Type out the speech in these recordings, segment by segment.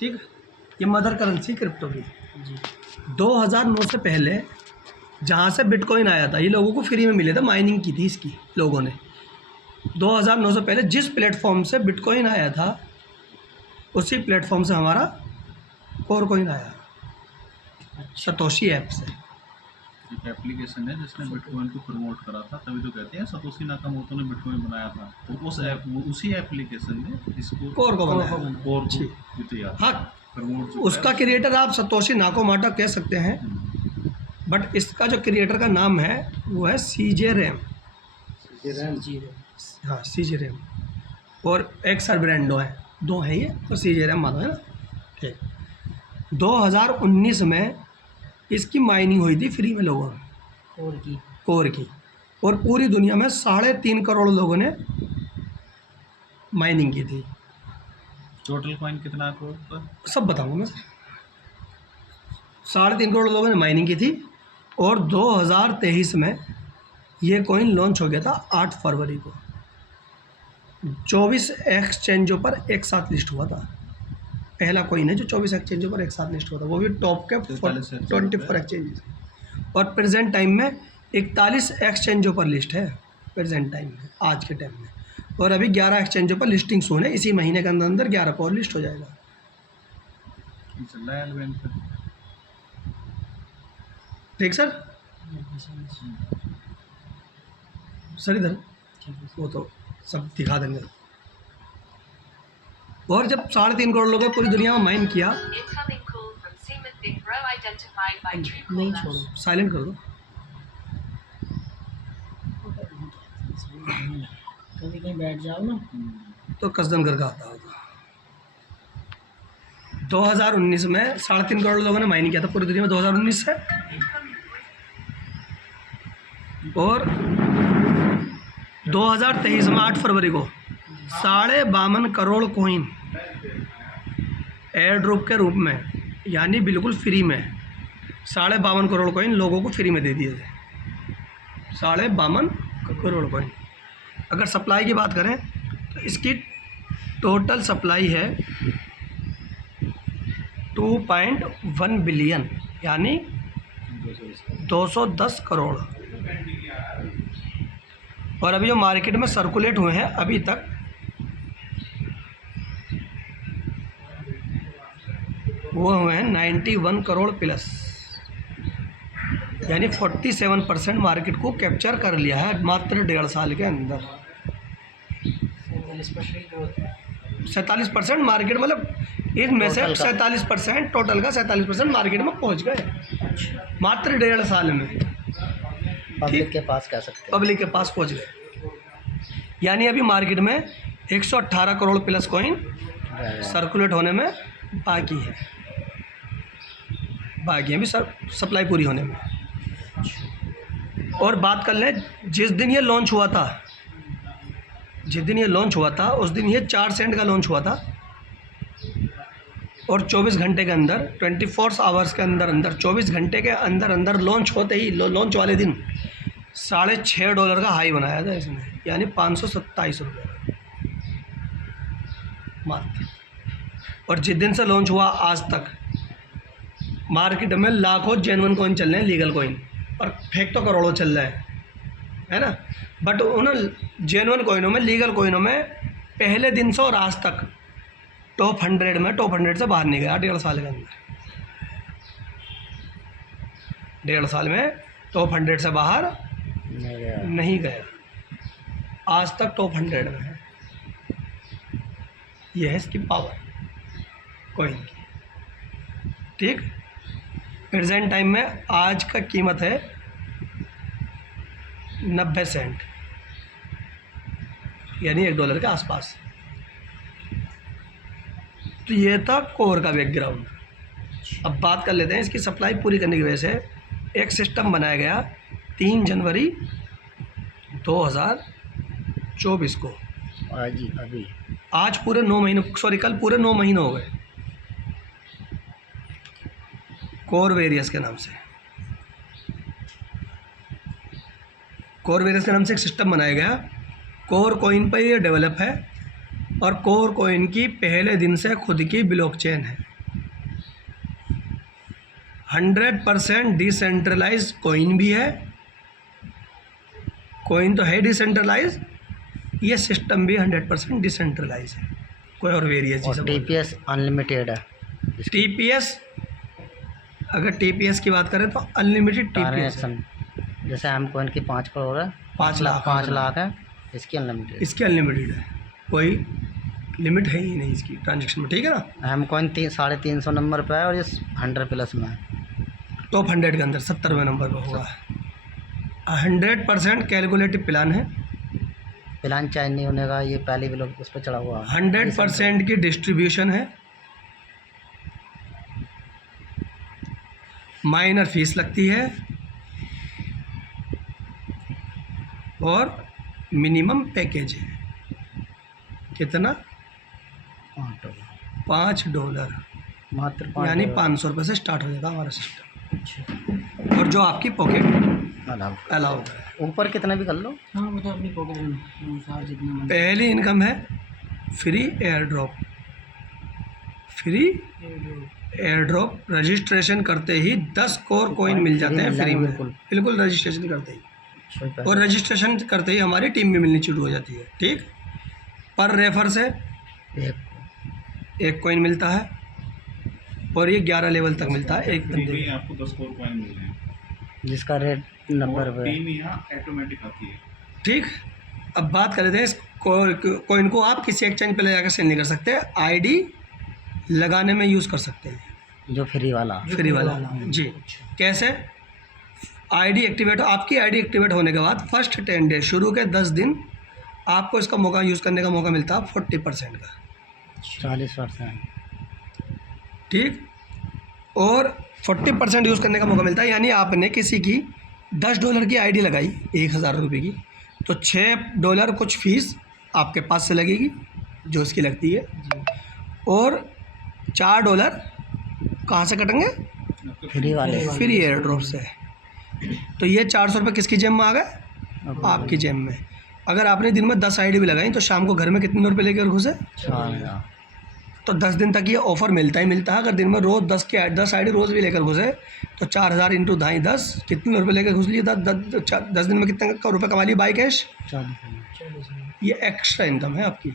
ठीक है, ये मदर करेंसी क्रिप्टो की। 2009 से पहले जहाँ से बिटकॉइन आया था, ये लोगों को फ्री में मिले थे, माइनिंग की थी इसकी लोगों ने। 2009 से पहले जिस प्लेटफॉर्म से बिटकॉइन आया था, उसी प्लेटफॉर्म से हमारा कोर कॉइन आया, सतोशी ऐप से। एक एप्लीकेशन है जिसने बिटकॉइन को प्रमोट करा था, तभी तो कहते हैं सतोशी नाकामोटो ने बिटकॉइन बनाया था। तो उस ऐप, उसी एप्लीकेशन ने इसको कोर को बनाया। कोर को तैयार हाँ, प्रमोट। उसका क्रिएटर आप सतोशी नाकामोटो कह सकते हैं, बट इसका जो क्रिएटर का नाम है वो है सीजे रैम। हाँ, सीजे रैम और एक सर्ब्रेंडो है, दो है ये, और सीजे रैम मानो है ना। ठीक, 2019 में इसकी माइनिंग हुई थी फ्री में लोगों ने, कोर की, और पूरी दुनिया में 3.5 करोड़ लोगों ने माइनिंग की थी। टोटल कॉइन कितना करोड़ का? सब बताऊंगा मैं। 3.5 करोड़ लोगों ने माइनिंग की थी, और 2023 में ये कॉइन लॉन्च हो गया था 8 फरवरी को। 24 एक्सचेंजों पर एक साथ लिस्ट हुआ था। पहला कॉइन है जो 24 एक्सचेंजों पर एक साथ लिस्ट हुआ था, वो भी टॉप के 24 एक्सचेंजेस। और प्रेजेंट टाइम में 41 एक्सचेंजों पर लिस्ट है प्रेजेंट टाइम में, आज के टाइम में। और अभी 11 एक्सचेंजों पर लिस्टिंग सोन है, इसी महीने के अंदर अंदर 11 पर और लिस्ट हो जाएगा। ठीक सर, सर इधर वो तो सब दिखा देंगे। और जब 3.5 करोड़ लोगों ने पूरी दुनिया में माइन किया, नहीं छोड़ो, साइलेंट कर दो। कभी कहीं बैठ जाओ ना तो कसदम करके आता होगा। 2019 में 3.5 करोड़ लोगों ने माइन किया था पूरी दुनिया में 2019 से, और 2023 में 8 फरवरी को 52 करोड़ कॉइन एयर ड्रॉप के रूप में, यानी बिल्कुल फ्री में 52 करोड़ कॉइन लोगों को फ्री में दे दिए थे। 52 करोड़ कॉइन। अगर सप्लाई की बात करें तो इसकी टोटल सप्लाई है 2.1 बिलियन, यानी 210 करोड़। और अभी जो मार्केट में सर्कुलेट हुए हैं अभी तक, वो हुए हैं 91 करोड़ प्लस, यानी 47% मार्केट को कैप्चर कर लिया है मात्र 1.5 साल के अंदर। 47% मार्केट, मतलब इनमें से 47%, टोटल का 47% मार्केट में पहुंच गए मात्र 1.5 साल में। पब्लिक के पास कह सकते हैं, पब्लिक के पास पहुंच गए, यानी अभी मार्केट में 118 करोड़ प्लस कॉइन सर्कुलेट होने में बाकी है, बाकी है भी सर सप्लाई पूरी होने में। और बात कर लें, जिस दिन ये लॉन्च हुआ था, जिस दिन ये लॉन्च हुआ था उस दिन ये 4 सेंट का लॉन्च हुआ था, और 24 घंटे के अंदर, 24 आवर्स के अंदर अंदर, 24 घंटे के अंदर अंदर लॉन्च होते ही, लॉन्च वाले दिन $6.5 का हाई बनाया था इसने, यानी 527 रुपये मात्र। और जिस दिन से लॉन्च हुआ आज तक मार्केट में लाखों जेन्युइन कॉइन चल रहे हैं, लीगल कॉइन, और फेक तो करोड़ों चल रहे हैं, है ना। बट उन जेन्युइन कॉइनों में, लीगल कॉइनों में पहले दिन से और आज तक टॉप 100 से बाहर नहीं गया 1.5 साल के अंदर। 1.5 साल में टॉप 100 से बाहर नहीं गया, आज तक टॉप 100 में है। यह है इसकी पावर कॉइन की। ठीक, प्रेजेंट टाइम में आज का कीमत है 90 सेंट, यानी $1 के आसपास। तो ये था कोर का बैकग्राउंड। अब बात कर लेते हैं इसकी सप्लाई पूरी करने की वजह से एक सिस्टम बनाया गया 3 जनवरी 2024 को। आज पूरे 9 महीने, सॉरी कल पूरे 9 महीने हो गए कोर वेरियस के नाम से। कोर वेरियस के नाम से एक सिस्टम बनाया गया, कोर कॉइन पर ये डेवलप है, और कोर कॉइन की पहले दिन से खुद की ब्लॉकचेन है। 100% डिसेंट्रलाइज कॉइन भी है, कॉइन तो है डिसेंट्रलाइज, ये सिस्टम भी 100% डिसेंट्रलाइज है। कोई और वेरिएस और चीज़ TPS अनलिमिटेड है। TPS, अगर TPS की बात करें तो अनलिमिटेड TPS है। ट्रांजैक्शन जैसे हम कॉइन की 5 करोड़ है, 5 लाख 5 लाख है, इसकी अनलिमिटेड। इसकी अनलिमिटेड है, कोई लिमिट है ही नहीं इसकी ट्रांजेक्शन में, ठीक है ना। हम कॉइन 350 नंबर पे है और ये 100+ में है। टॉप 100 के अंदर 70वें नंबर पर होगा। 100% कैलकुलेटिव प्लान है, प्लान चेंज नहीं होने का, ये पहले भी लोग उस पर चढ़ा हुआ है। 100% की डिस्ट्रीब्यूशन है, माइनर फीस लगती है और मिनिमम पैकेज है कितना, $5, मात्र यानी 500 रुपये से स्टार्ट हो जाता है हमारा सिस्टम। और जो आपकी पॉकेट अलाउ है। ऊपर कितना भी कर लो। हाँ वो तो अपनी पॉकेट अनुसार जितना मन पहली इनकम है free air drop. Free air drop registration करते ही 10 कोर कॉइन मिल जाते हैं फ्री में, बिल्कुल रजिस्ट्रेशन करते ही। कोई पैसा और रजिस्ट्रेशन करते ही हमारी टीम भी मिलनी शुरू हो जाती है, ठीक। पर रेफर से एक कॉइन मिलता है और ये 11 लेवल तक मिलता है एक फ्री बंदे में को। आपको 10 कोर कॉइन मिल रहे हैं जिसका रेट 90 और रुपये। टीम यहाँ ऑटोमेटिक आती है। ठीक। अब बात कर लेते हैं इस कॉइन को आप किसी एक्सचेंज पे ले जाकर सेल नहीं कर सकते, आईडी लगाने में यूज़ कर सकते हैं। जो फ्री वाला फ्री वाला जी। कैसे? आईडी एक्टिवेट, आपकी आईडी एक्टिवेट होने के बाद फर्स्ट 10 डे, शुरू के 10 दिन आपको इसका मौका यूज़ करने का मौका मिलता है 40% का, 40%। ठीक। और 40% यूज़ करने का मौका मिलता है, यानी आपने किसी की $10 की आईडी लगाई 1000 रुपये की, तो $6 कुछ फीस आपके पास से लगेगी जो इसकी लगती है, और $4 कहाँ से कटेंगे? फ्री वाले फ्री एयर ड्रॉप से। तो ये 400 रुपये किसकी जेब में आ गए? आपकी जेब में। अगर आपने दिन में 10 आईडी भी लगाई तो शाम को घर में कितने रुपये लेकर घुसे? 4000। तो 10 दिन तक ये ऑफ़र मिलता ही मिलता है। अगर दिन में रोज़ 10 आईडी रोज़ भी लेकर घुसे तो 4000 इंटू 2.5 10 कितने रुपये लेकर घुस लिए? 10 दिन में कितने रुपये कमा लिए बाई कैश? 40। ये एक्स्ट्रा इनकम है आपकी।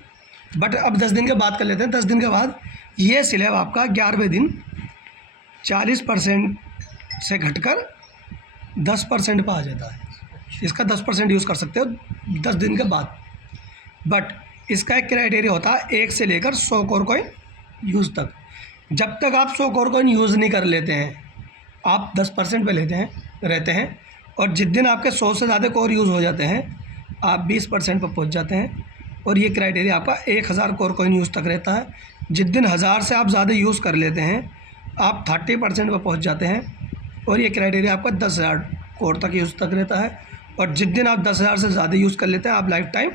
बट अब 10 दिन के बाद कर लेते हैं। 10 दिन के बाद ये स्लैब आपका 11वें दिन 40% से घटकर 10% पर आ जाता है। इसका 10% यूज़ कर सकते हो 10 दिन के बाद। बट इसका एक क्राइटेरिया होता है 1 से लेकर 100 कोर कॉइन यूज़ तक। जब तक आप 100 कोर कॉइन यूज़ नहीं कर लेते हैं, आप 10% पे रहते हैं, और जिस दिन आपके 100 से ज़्यादा कोर यूज़ हो जाते हैं आप 20% पर पहुंच जाते हैं। और ये क्राइटेरिया आपका 1000 कोर कॉइन यूज़ तक रहता है। जिस दिन 1000 से आप ज़्यादा यूज़ कर लेते हैं आप 30% पर पहुंच जाते हैं, और ये क्राइटेरिया आपका 10,000 कोर तक यूज़ तक रहता है। और जिस दिन आप 10,000 से ज़्यादा यूज़ कर लेते हैं आप लाइफ टाइम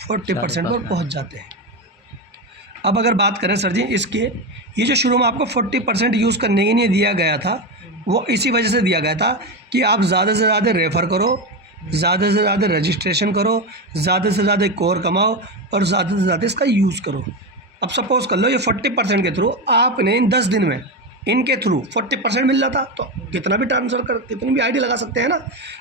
40% पर पहुँच जाते हैं। अब अगर बात करें सर जी इसके, ये जो शुरू में आपको 40% यूज़ करने के लिए दिया गया था वो इसी वजह से दिया गया था कि आप ज़्यादा से ज़्यादा रेफ़र करो, ज़्यादा से ज़्यादा रजिस्ट्रेशन करो, ज़्यादा से ज़्यादा कोर कमाओ और ज़्यादा से ज़्यादा इसका यूज़ करो। अब सपोज़ कर लो ये 40% के थ्रू आपने इन 10 दिन में इनके थ्रू 40% मिल जाता तो कितना भी ट्रांसफ़र कर, कितनी भी आईडी लगा सकते हैं ना।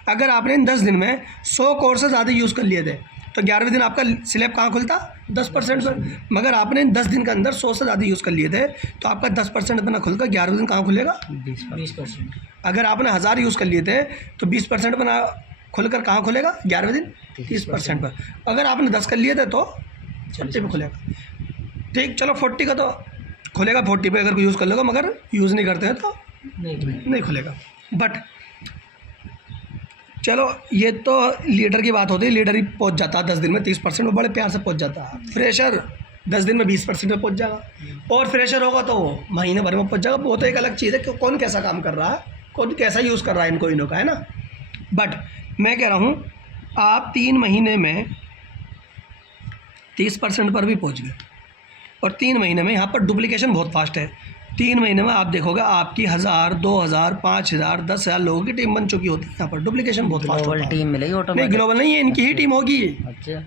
अगर आपने इन 10 दिन में 100 कोर से ज़्यादा यूज़ कर लिए थे तो 11वें दिन आपका स्लैब कहाँ खुलता? 10% पर। मगर आपने इन 10 दिन के अंदर 100 से ज़्यादा यूज़ कर लिए थे तो आपका 10% अपना खुलकर 11वें दिन कहाँ खुलेगा? 20%। अगर आपने 1000 यूज़ कर लिए थे तो 20% बना खुलकर कहाँ खुलेगा? 11वें दिन 30% पर। अगर आपने 10 कर लिए थे तो 40 पे खुलेगा। ठीक, चलो 40 का तो खुलेगा, 40 पे अगर कोई यूज़ कर लेगा, मगर यूज़ नहीं करते हैं तो नहीं खुलेगा। बट चलो ये तो लीडर की बात होती है, लीडर ही पहुंच जाता है 10 दिन में 30% में, बड़े प्यार से पहुंच जाता है। फ्रेशर 10 दिन में 20% में पहुंच जाएगा, और फ्रेशर होगा तो महीने भर में पहुंच जाएगा। वो तो एक अलग चीज़ है कि कौन कैसा काम कर रहा है, कौन कैसा यूज़ कर रहा है इन कोइनों का, है ना। बट मैं कह रहा हूँ आप 3 महीने में 30% पर भी पहुँच गए, और 3 महीने में यहाँ पर डुप्लीकेशन बहुत फास्ट है। 3 महीने में आप देखोगे आपकी 1000, 2000, 5000, 10,000 लोगों की टीम बन चुकी होती है। यहाँ पर डुप्लीकेशन बहुत फास्ट होता ग्लोबल है। टीम मिलेगी नहीं, ऑटोमेटिक। ग्लोबल नहीं है, इनकी ही टीम होगी। अच्छा,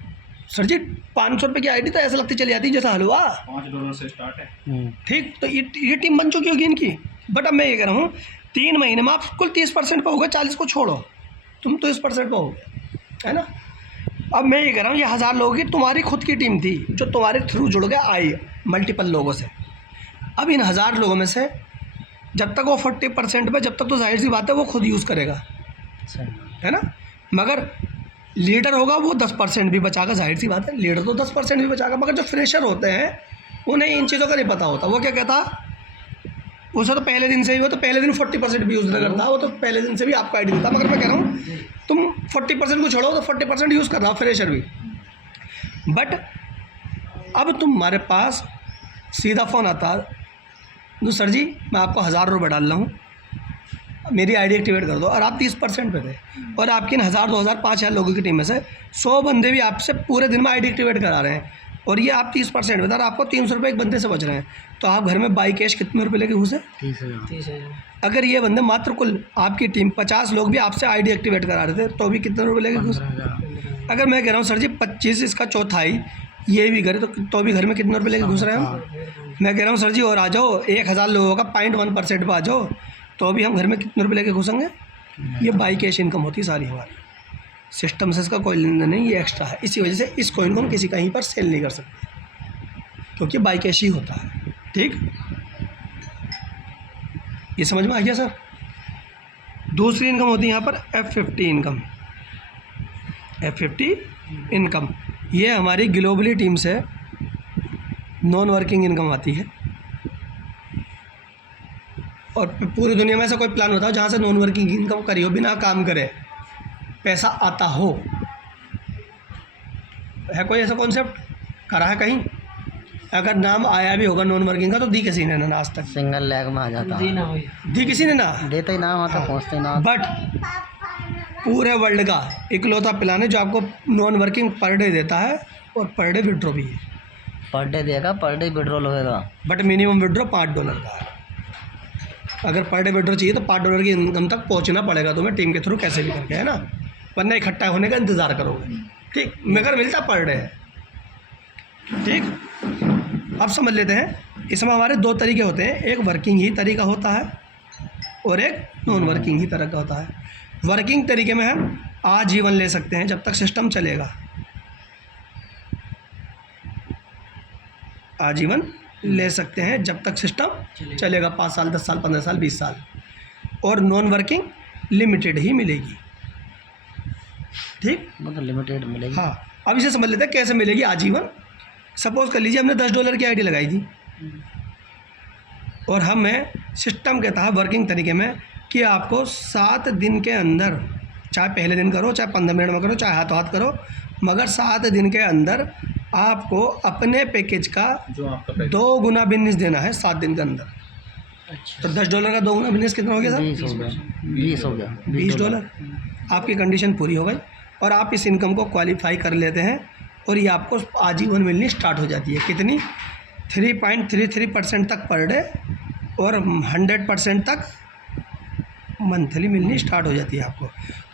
सर जी 500 रुपये की आईडी तो ऐसे लगती चली जाती है जैसा हलवा। $5 से स्टार्ट है। ठीक, तो ये टीम बन चुकी होगी इनकी। बट अब मैं ये कह रहा हूँ 3 महीने में आप कुल 30% पे होगा, 40 को छोड़ो, तुम तो 30% पे होगे, है ना। अब मैं ये कह रहा हूँ ये 1000 लोगों की तुम्हारी खुद की टीम थी जो तुम्हारे थ्रू जुड़ के आई मल्टीपल लोगों से। अब इन 1000 लोगों में से जब तक वो 40% पे, जब तक तो जाहिर सी बात है वो खुद यूज़ करेगा, है ना। मगर लीडर होगा वो 10% भी बचाएगा, जाहिर सी बात है लीडर तो 10% भी बचाएगा। मगर जो फ्रेशर होते हैं उन्हें इन चीज़ों का नहीं पता होता। वो क्या कहता, उसे तो पहले दिन से ही, वो तो पहले दिन 40% भी यूज़ नहीं करता, वो तो पहले दिन से भी आपका आईडी देता। मगर मैं कह रहा हूँ तुम 40% को छोड़ो तो 40% यूज़ कर रहा हो फ्रेशर भी। बट अब तुम्हारे पास सीधा फ़ोन आता, तो सर जी मैं आपको 1000 रुपये डाल रहा हूँ, मेरी आईडी एक्टिवेट कर दो, और आप 30% पे थे, और आपकी इन 1000, 2000, 5000 लोगों की टीम में से 100 बंदे भी आपसे पूरे दिन में आईडी एक्टिवेट करा रहे हैं, और ये आप 30% पे, और आपको 300 रुपये एक बंदे से बच रहे हैं, तो आप घर में बाई कैश कितने रुपये लेके घुसे? 30,000। अगर ये बंदे मात्र कुल आपकी टीम 50 लोग भी आपसे आईडी एक्टिवेट करा रहे थे तो भी कितने रुपये लेके घुसे? अगर मैं कह रहा हूँ सर जी 25 इसका चौथाई ये भी करे तो भी घर में कितने रुपये लेके घुस रहे हैं हम? मैं कह रहा हूँ सर जी और आ जाओ 1000 लोगों का 0.1% पर आ जाओ तो भी हम घर में कितने रुपये लेके घुसेंगे? ये बाई कैश इनकम होती है सारी हमारी। सिस्टम से इसका कोई लेन देन नहीं, ये एक्स्ट्रा है। इसी वजह से इस कॉइन को हम किसी कहीं पर सेल नहीं कर सकते क्योंकि बाई कैश ही होता है। ठीक, ये समझ में आ गया सर। दूसरी इनकम होती है यहाँ पर F50 इनकम। F50 इनकम ये हमारी ग्लोबली टीम से नॉन वर्किंग इनकम आती है, और पूरी दुनिया में ऐसा कोई प्लान होता है जहाँ से नॉन वर्किंग इनकम करी हो, बिना काम करे पैसा आता हो? है कोई ऐसा कॉन्सेप्ट करा है कहीं? अगर नाम आया भी होगा नॉन वर्किंग का तो दी किसी ने ना आज तक, सिंगल लेग में आ जाता है। ना होई दी किसी ने ना, देते ही ना होता, पहुँचते ही ना। बट पूरे वर्ल्ड का इकलौता प्लान है जो आपको नॉन वर्किंग पर डे देता है और पर डे विड्रॉ भी है। पर डे देगा, पर डे विड्रॉल होएगा। बट मिनिमम विड्रॉ $5 का है। अगर पर डे विड्रॉ चाहिए तो $5 की इनकम तक पहुंचना पड़ेगा तुम्हें टीम के थ्रू कैसे भी करके, है ना, वरना इकट्ठा होने का इंतज़ार करोगे। ठीक, मगर मिलता पर डे है। ठीक, अब समझ लेते हैं इसमें हमारे 2 तरीके होते हैं, एक वर्किंग ही तरीका होता है और एक नॉन वर्किंग ही तरह का होता है। वर्किंग तरीके में हम आजीवन ले सकते हैं जब तक सिस्टम चलेगा, आजीवन ले सकते हैं जब तक सिस्टम चलेगा, 5 साल, 10 साल, 15 साल, 20 साल। और नॉन वर्किंग लिमिटेड ही मिलेगी। ठीक, मतलब लिमिटेड मिलेगी। हाँ, अब इसे समझ लेते हैं कैसे मिलेगी आजीवन। सपोज कर लीजिए हमने $10 की आईडी लगाई थी और हमें सिस्टम कहता है वर्किंग तरीके में कि आपको 7 दिन के अंदर, चाहे पहले दिन करो, चाहे 15 मिनट में करो, चाहे हाथों हाथ करो, मगर 7 दिन के अंदर आपको अपने पैकेज का जो आपका पैकेज 2 गुना बिजनेस देना है 7 दिन के अंदर। अच्छा तो $10 का 2 गुना बिजनेस कितना हो गया सर? 20 हो गया, 20 हो गया, $20। आपकी कंडीशन पूरी हो गई और आप इस इनकम को क्वालिफाई कर लेते हैं और ये आपको आजीवन मिलनी स्टार्ट हो जाती है। कितनी? 3.33% तक पर डे और 100% तक मंथली मिलनी स्टार्ट हो जाती है आपको।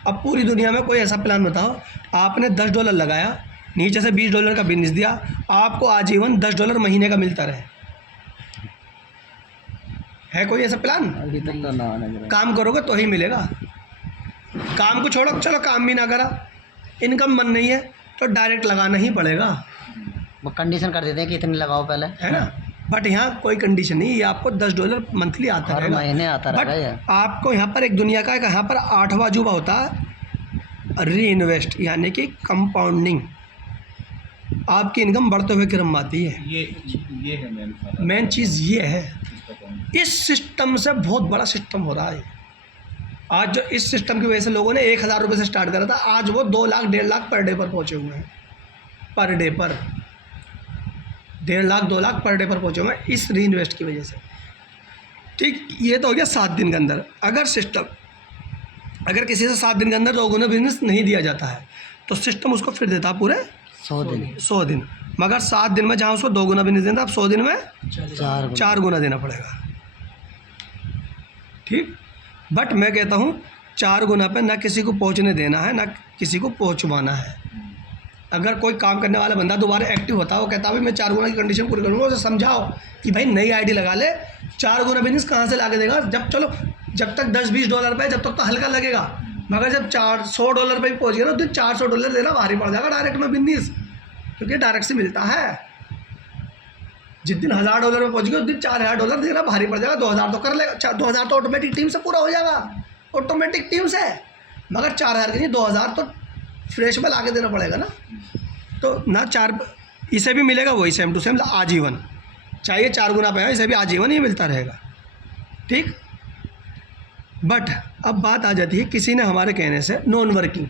अब पूरी दुनिया में कोई ऐसा प्लान बताओ, आपने $10 लगाया, नीचे से $20 का बिजनेस दिया, आपको आजीवन $10 महीने का मिलता रहे। है कोई ऐसा प्लान? अभी तक तो ना आने जरा। काम करोगे तो ही मिलेगा। काम को छोड़ो, चलो काम भी ना करा, इनकम मन नहीं है तो डायरेक्ट लगाना ही पड़ेगा, वो कंडीशन कर देते हैं कि इतने लगाओ पहले, है ना। बट यहाँ कोई कंडीशन नहीं, ये आपको $10 मंथली आता हर रहेगा। महीने आता बट रहेगा ये। आपको यहाँ पर एक दुनिया का यहाँ पर 8वां अजूबा होता है री इन्वेस्ट, यानी कि कंपाउंडिंग। आपकी इनकम बढ़ते हुए क्रम में आती है। ये है मेन फायदा मेन चीज़ ये है, इसका पॉइंट। इस सिस्टम से बहुत बड़ा सिस्टम हो रहा है आज। जो इस सिस्टम की वजह से लोगों ने 1000 रुपये से स्टार्ट करा था, आज वो 2 लाख 1.5 लाख पर डे पर पहुँचे हुए हैं। पर डे पर 1.5 लाख 2 लाख पर डे पर पहुँचे हुए हैं इस री इन्वेस्ट की वजह से। ठीक, ये तो हो गया 7 दिन के अंदर। अगर किसी से 7 दिन के अंदर 2 गुना बिजनेस नहीं दिया जाता है तो सिस्टम उसको फिर देता है पूरे 100 दिन, 100 दिन। मगर 7 दिन में जहाँ उसको 2 गुना बिजनेस देता है, अब 100 दिन में 4 गुना देना पड़ेगा। ठीक, बट मैं कहता हूँ 4 गुना पे ना किसी को पहुँचने देना है, ना किसी को पहुँचवाना है। अगर कोई काम करने वाला बंदा दोबारा एक्टिव होता है, वो कहता है भाई मैं 4 गुना की कंडीशन पूरी करूँगा, उसे समझाओ कि भाई नई आईडी लगा ले, 4 गुना बिजनेस कहाँ से ला के देगा। जब तक $10-20 पे जब तक तो हल्का लगेगा, मगर जब $400 पे भी पहुँच गया ना, तो $400 देना भारी पड़ जाएगा डायरेक्ट में बिजनेस, क्योंकि डायरेक्ट से मिलता है। जिस दिन $1000 में पहुँच गया उस दिन $4000 देना भारी पड़ जाएगा। 2000 तो कर लेगा, 2000 तो ऑटोमेटिक टीम से पूरा हो जाएगा, ऑटोमेटिक टीम से, मगर 4000 के नहीं 2000 तो फ्रेश में ला के देना पड़ेगा ना। तो ना 4 इसे भी मिलेगा वही सेम टू सेम आजीवन, चाहिए 4 गुना पे, इसे भी आजीवन ही मिलता रहेगा, ठीक। बट अब बात आ जाती है, किसी ने हमारे कहने से नॉन वर्किंग,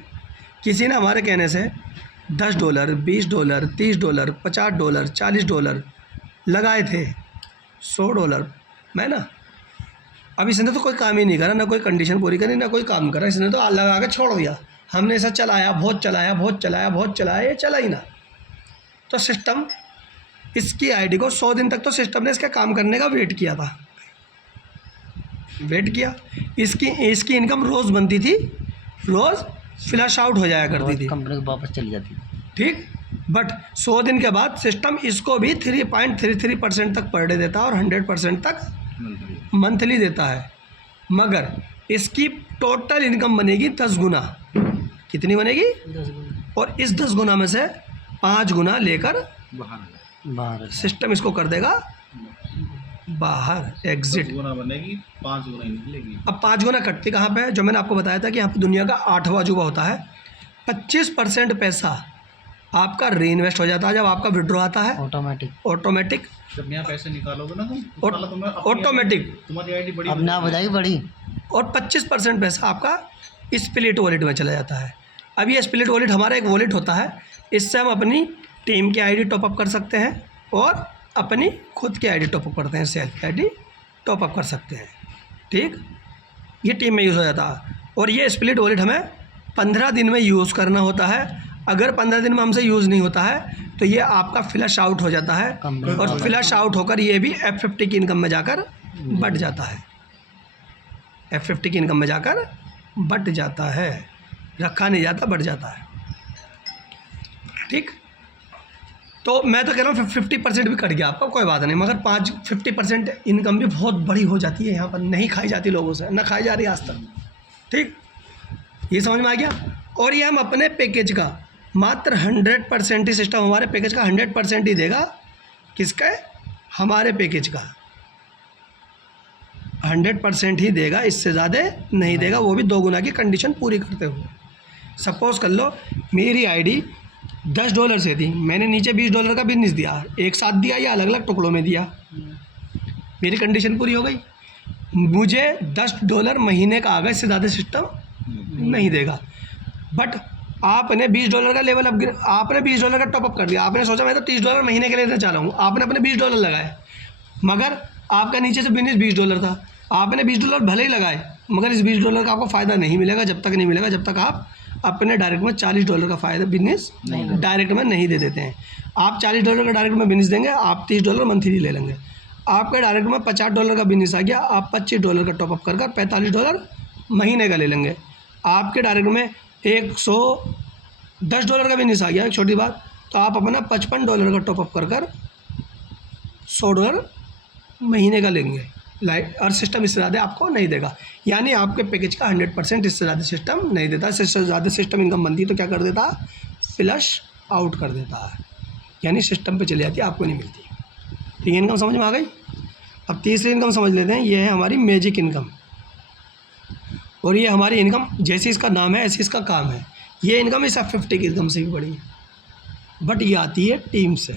किसी ने हमारे कहने से $10, $20, $30, $50, $40 लगाए थे, $100 मैं ना। अब इसने तो कोई काम ही नहीं करा, ना कोई कंडीशन पूरी करी, ना कोई काम करा, इसने तो लगा के छोड़ दिया। हमने ऐसा चलाया, बहुत चलाया, ये चला ही ना। तो सिस्टम इसकी आईडी को 100 दिन तक तो सिस्टम ने इसका काम करने का वेट किया था, वेट किया। इसकी इनकम रोज़ बनती थी, रोज़ फ्लैश आउट हो जाया करती थी, कंपनी को वापस चली जाती थी, ठीक। बट 100 दिन के बाद सिस्टम इसको भी 3.33% तक पर डे देता है और 100% तक मंथली देता है, मगर इसकी टोटल इनकम बनेगी 10 गुना। कितनी बनेगी? 10 गुना। और इस 10 गुना में से 5 गुना लेकर बाहर सिस्टम इसको कर देगा बाहर, एग्जिट। 10 गुना बनेगी, 5 गुना ही निकलेगी। अब 5 गुना कटती कहाँ पे है? जो मैंने आपको बताया था कि यहाँ पे दुनिया का 8वां अजूबा होता है। 25% पैसा आपका री इन्वेस्ट हो जाता है जब आपका विड्रॉ आता है, ऑटोमेटिक जब यहाँ पैसे निकालोगे ना तुम, ऑटोमेटिक तुम्हारी आईडी बड़ी अब ना हो जाएगी बड़ी, और 25% पैसा आपका स्प्लिट वॉलेट में चला जाता है। अब ये स्प्लिट वॉलेट हमारा एक वॉलेट होता है, इससे हम अपनी टीम की आईडी टॉपअप कर सकते हैं और अपनी खुद की आईडी टॉपअप करते हैं, सेल्फ आईडी टॉपअप कर सकते हैं, ठीक। ये टीम में यूज़ हो जाता है। और ये स्प्लिट वॉलेट हमें 15 दिन में यूज़ करना होता है। अगर 15 दिन में हमसे यूज़ नहीं होता है तो ये आपका फ्लैश आउट हो जाता है, और फ्लैश आउट होकर ये भी F50 की इनकम में जाकर बढ़ जाता है, F50 की इनकम में जाकर बढ़ जाता है, रखा नहीं जाता, बढ़ जाता है, ठीक। तो मैं तो कह रहा हूँ 50% भी कट गया आपका, कोई बात नहीं, मगर 50% इनकम भी बहुत बड़ी हो जाती है, यहाँ पर नहीं खाई जाती लोगों से, ना खाई जा रही आज तक, ठीक। ये समझ में आ गया। और ये हम अपने पैकेज का मात्र 100% ही, सिस्टम हमारे पैकेज का 100% ही देगा। किसका? हमारे पैकेज का 100% ही देगा, इससे ज़्यादा नहीं देगा, वो भी 2 गुना की कंडीशन पूरी करते हुए। सपोज़ कर लो मेरी आईडी $10 से थी, मैंने नीचे $20 का बिजनेस दिया, एक साथ दिया या अलग अलग टुकड़ों में दिया, मेरी कंडीशन पूरी हो गई। मुझे $10 महीने का आ गया, इससे ज़्यादा सिस्टम नहीं देगा। बट आपने $20 का लेवल अपग्रेड, आपने $20 का टॉपअप कर दिया, आपने सोचा मैं तो $30 महीने के लेना चाह रहा हूँ, आपने अपने $20 लगाए, मगर आपका नीचे से बिजनेस $20 था, आपने $20 भले ही लगाए, मगर इस $20 का आपको फ़ायदा नहीं मिलेगा, जब तक नहीं मिलेगा जब तक आप अपने डायरेक्ट में $40 का फ़ायदा बिजनेस डायरेक्ट में नहीं दे देते हैं। आप $40 का डायरेक्ट में बिजनेस देंगे, आप $30 मंथली ले लेंगे। आपके डायरेक्ट में $50 का बिजनेस आ गया, आप $25 का टॉपअप कर $45 महीने का ले लेंगे। आपके डायरेक्ट में $110 का बिजनेस आ गया, एक छोटी बात, तो आप अपना $55 का टॉपअप कर $100 महीने का लेंगे, लाइट। और सिस्टम इससे ज़्यादा आपको नहीं देगा, यानी आपके पैकेज का 100% इससे ज़्यादा सिस्टम नहीं देता। इससे ज़्यादा सिस्टम इनकम बनती है तो क्या कर देता है? फ्लश आउट कर देता है, यानी सिस्टम पे चली जाती है, आपको नहीं मिलती। ठीक है, इनकम समझ में आ गई। अब तीसरी इनकम समझ लेते हैं, ये है हमारी मैजिक इनकम। और ये हमारी इनकम जैसे इसका नाम है ऐसे इसका काम है। ये इनकम इस F50 की इनकम से भी बड़ी है, बट ये आती है टीम से।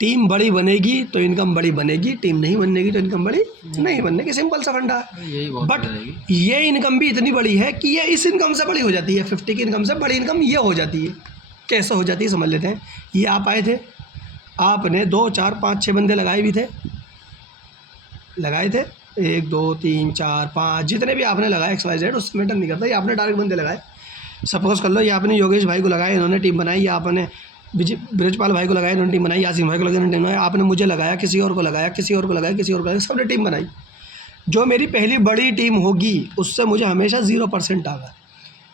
टीम बड़ी बनेगी तो इनकम बड़ी बनेगी, टीम नहीं बनेगी तो इनकम बड़ी नहीं बनेगी, सिंपल सा फंडा है। बट ये इनकम भी इतनी बड़ी है कि ये इस इनकम से बड़ी हो जाती है, 50 की इनकम से बड़ी इनकम ये हो जाती है। कैसे हो जाती है समझ लेते हैं। ये आप आए थे, आपने 2 4 5 6 बंदे लगाए थे 1 2 3 4 5 जितने भी आपने लगाए XYZ, उससे मैटर नहीं करता। ये आपने डायरेक्ट बंदे लगाए। सपोज़ कर लो ये आपने योगेश भाई को लगाया, इन्होंने टीम बनाई, या आपने ब्रजपाल भाई को लगाया, इन्होंने टीम बनाई, यासीन भाई को लगाया, इन्होंने टीम बनाई, आपने मुझे लगाया, किसी और को लगाया, किसी और को लगाया, किसी और को लगाया, सबने टीम बनाई। जो मेरी पहली बड़ी टीम होगी उससे मुझे हमेशा 0% आएगा।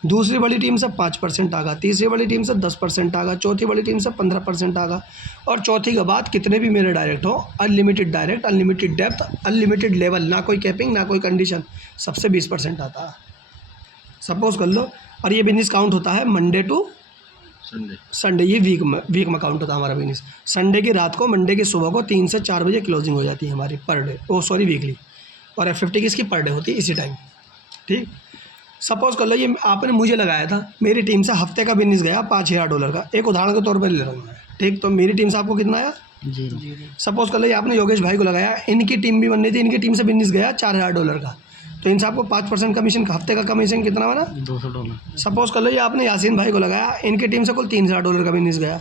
दूसरी बड़ी टीम से 5% आगा, तीसरी बड़ी टीम से 10% आगा, चौथी बड़ी टीम से 15% आगा, और चौथी के बाद कितने भी मेरे डायरेक्ट हो, unlimited direct, unlimited depth, unlimited level, ना कोई कैपिंग ना कोई कंडीशन, सबसे 20% आता है। सपोज कर लो, और ये बिजनेस काउंट होता है मंडे टू संडे, ये वीक में काउंट होता है हमारा बिजनेस। संडे की रात को, मंडे की सुबह को 3 से 4 बजे क्लोजिंग हो जाती है हमारी पर डे, वीकली, और F50 की इसकी पर डे होती है इसी टाइम। ठीक, सपोज कर लो ये आपने मुझे लगाया था, मेरी टीम से हफ्ते का बिजनेस गया $5000 का, एक उदाहरण के तौर पर ले रहा हूँ मैं। ठीक, तो मेरी टीम से आपको कितना आया? 0। सपोज कर लो ये आपने योगेश भाई को लगाया, इनकी टीम भी बननी थी, इनकी टीम से बिजनेस गया $4000 का, तो इनसे आपको 5% कमीशन, हफ्ते का कमीशन कितना बना? $200। सपोज कर लो ये आपने यासीन भाई को लगाया, इनकी टीम से कुल $3000 का बिजनेस गया,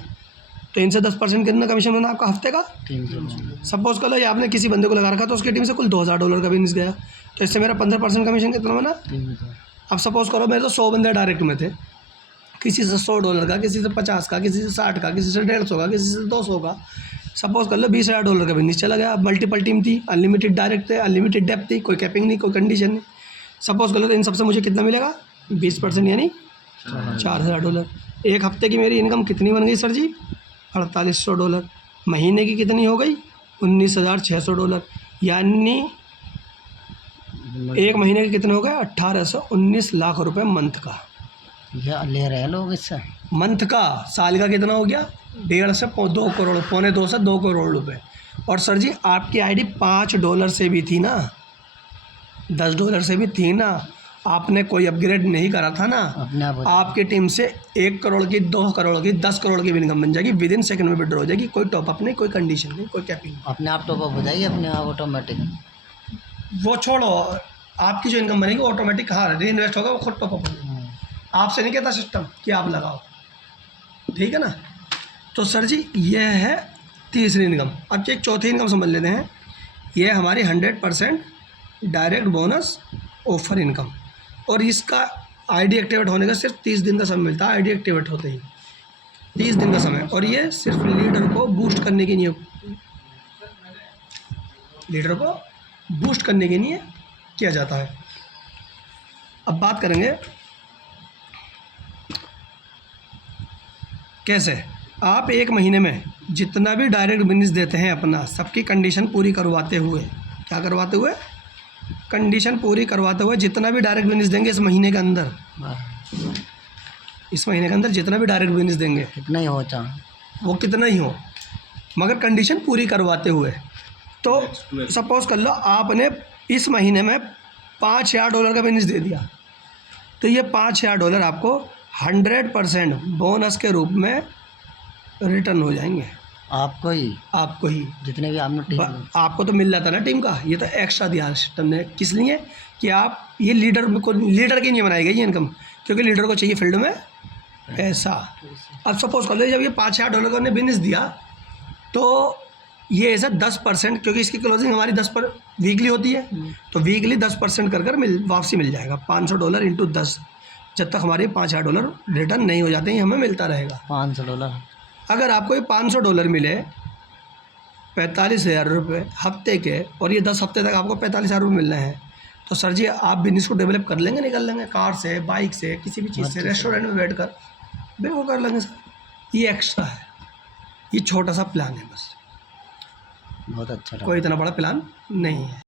तो इनसे 10% कितना कमीशन बना आपका हफ्ते का? 300। सपोज कर लो ये आपने किसी बंदे को लगा रखा, तो उसकी टीम से कुल $2000 का बिजनेस गया, तो इससे मेरा 15% कमीशन कितना बना? 300। अब सपोज करो मेरे तो 100 बंदे डायरेक्ट में थे, किसी से $100 का, किसी से 50 का, किसी से 60 का, किसी से 150 का, किसी से 200 का। सपोज कर लो $20000 का बिजनेस चला गया। मल्टीपल टीम थी, अनलिमिटेड डायरेक्ट थे, अनलिमिटेड डेप्थ थी, कोई कैपिंग नहीं, कोई कंडीशन नहीं। सपोज कर लो तो इन सबसे मुझे कितना मिलेगा? 20% यानी $4000। एक हफ्ते की मेरी इनकम कितनी बन गई सर जी? $4800। महीने की कितनी हो गई? $19600, यानी एक महीने के कितने हो गए? 1819 लाख रुपए मंथ का। ये ले रहे हैं लोग इससे। मंथ का, साल का कितना हो गया? 1.5 से 2 करोड़, पौने 2 से 2 करोड़ रुपए। और सर जी आपकी आईडी $5 से भी थी ना, $10 से भी थी ना, आपने कोई अपग्रेड नहीं करा था ना, अपने आप हो जाएगा। आपकी टीम से 1 करोड़ की, 2 करोड़ की, 10 करोड़ की इनकम बन जाएगी, विद इन सेकंड में विड्रॉ हो जाएगी। कोई टॉपअप नहीं, कोई कंडीशन नहीं, कोई कैपिंग नहीं। अपने आप टॉपअप हो जाएगी, अपने आप ऑटोमेटिक। वो छोड़ो, आपकी जो इनकम बनेगी ऑटोमेटिक, हाँ री इन्वेस्ट होगा, वो खुद टॉपअप हो जाएगी। आपसे नहीं कहता सिस्टम कि आप लगाओ, ठीक है ना। तो सर जी यह है तीसरी इनकम। अब एक चौथी इनकम समझ लेते हैं। यह हमारी 100% डायरेक्ट बोनस ऑफर इनकम, और इसका आईडी एक्टिवेट होने का सिर्फ 30 दिन का समय मिलता है। आईडी एक्टिवेट होते ही 30 दिन का समय, और ये सिर्फ लीडर को बूस्ट करने के लिए, लीडर को बूस्ट करने के लिए किया जाता है। अब बात करेंगे कैसे। आप एक महीने में जितना भी डायरेक्ट बिजनेस देते हैं अपना, सबकी कंडीशन पूरी करवाते हुए, क्या करवाते हुए? कंडीशन पूरी करवाते हुए जितना भी डायरेक्ट बिजनेस देंगे इस महीने के अंदर, इस महीने के अंदर जितना भी डायरेक्ट बिजनेस देंगे, कितना ही हो चाहे वो कितना ही हो, मगर कंडीशन पूरी करवाते हुए। तो सपोज कर लो आपने इस महीने में $5000 का बिजनेस दे दिया, तो ये $5000 आपको 100% बोनस के रूप में रिटर्न हो जाएंगे आपको ही, जितने भी आपने टीम आपको तो मिल जाता ना टीम का, ये तो एक्स्ट्रा दिया सिस्टम ने। किस लिए? कि आप ये लीडर को, लीडर की नहीं बनाई गई ये इनकम, क्योंकि लीडर को चाहिए फील्ड में पैसा। अब सपोज कर लो जब ये $5000 का ने बिजनेस दिया, तो ये ऐसा 10%, क्योंकि इसकी क्लोजिंग हमारी 10 पर वीकली होती है, तो वीकली 10% कर वापसी मिल जाएगा। $500 इंटू 10, जब तक हमारे $5000 रिटर्न नहीं हो जाते हैं, हमें मिलता रहेगा। $500। अगर आपको ये $500 मिले, ₹45,000 हफ्ते के, और ये 10 हफ्ते तक आपको ₹45,000 मिल रहे हैं, तो सर जी आप बिजनेस को डेवलप कर लेंगे, निकल लेंगे, कार से, बाइक से, किसी भी चीज़ से, रेस्टोरेंट में बैठ कर बिल्कुल कर लेंगे सर। ये एक्स्ट्रा है, ये छोटा सा प्लान है बस, बहुत अच्छा कोई इतना बड़ा प्लान नहीं है।